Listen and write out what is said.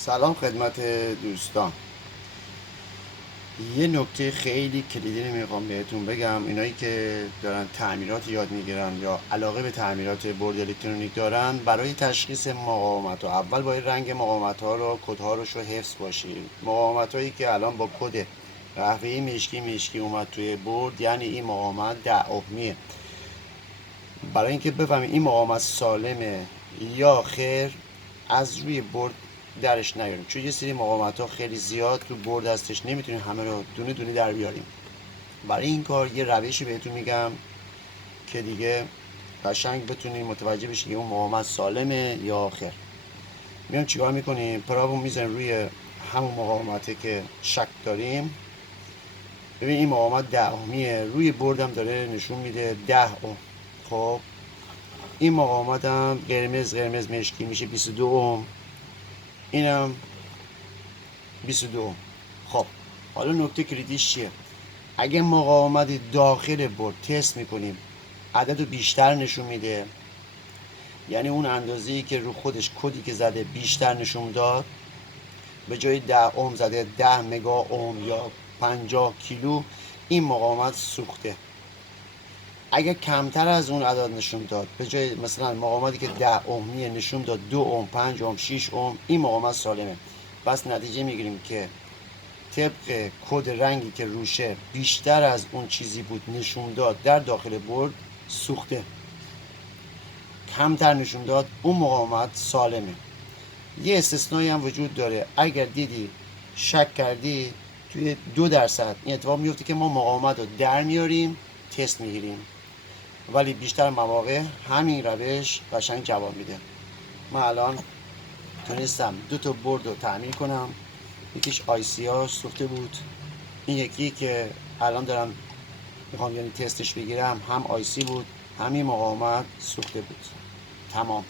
سلام خدمت دوستان. یه نکته خیلی کلیدی میخوام بهتون بگم. اینایی که دارن تعمیرات یاد میگیرن یا علاقه به تعمیرات برد الکترونیک دارن، برای تشخیص مقاومت ها اول باید رنگ مقاومت ها رو، کدها رو حفظ باشید. مقاومت هایی که الان با کد قهوه‌ای مشکی اومد توی برد، یعنی این مقاومت 10 ohمیه. برای اینکه بفهمید این مقاومت سالمه یا خیر، از روی برد درش نیاریم، چون یه سری مقاومت ها خیلی زیاد تو برد هستش، نمیتونیم همه رو دونه دونه در بیاریم. برای این کار یه روشی بهتون میگم که دیگه قشنگ بتونیم متوجه بشید که اون مقاومت سالمه یا خیر. میام چیکار میکنیم؟ پرابو میزنیم روی همون مقاومته که شک داریم. ببین این مقاومت 10 ohمیه، روی بردم داره نشون میده 10 ohm. خب این مقاومت هم قرمز مشکی میشه 22 ohm، اینم 22 ohm. خب حالا نکته کلیدیش چیه؟ اگه مقاومت داخل برد تست میکنیم عدد رو بیشتر نشون میده، یعنی اون اندازه‌ای که رو خودش کدی که زده بیشتر نشون داد، به جای 10 ohm زده 10 مگا اوم یا 50 کیلو، این مقاومت سوخته. اگه کمتر از اون عدد نشون داد، به جای مثلا مقاومتی که 10 ohمیه نشون داد 2 ohm 5 ohm 6 ohm، این مقاومت سالمه. پس نتیجه میگیریم که طبق کد رنگی که روشه بیشتر از اون چیزی بود نشون داد در داخل برد، سوخته. کمتر نشون داد، اون مقاومت سالمه. یه استثنایی هم وجود داره. اگر دیدی شک کردی توی 2% این اتفاق میفته که ما مقاومت رو در میاریم، تست میگیریم، ولی بیشتر مواقع همین روش قشنگ جواب میده. من الان تونستم 2 تا برد رو تعمیر کنم. یکیش آیسی هاش سوخته بود، این یکی که الان دارم میخوام یعنی تستش بگیرم هم آیسی بود، همین مقاومت سوخته بود. تمام.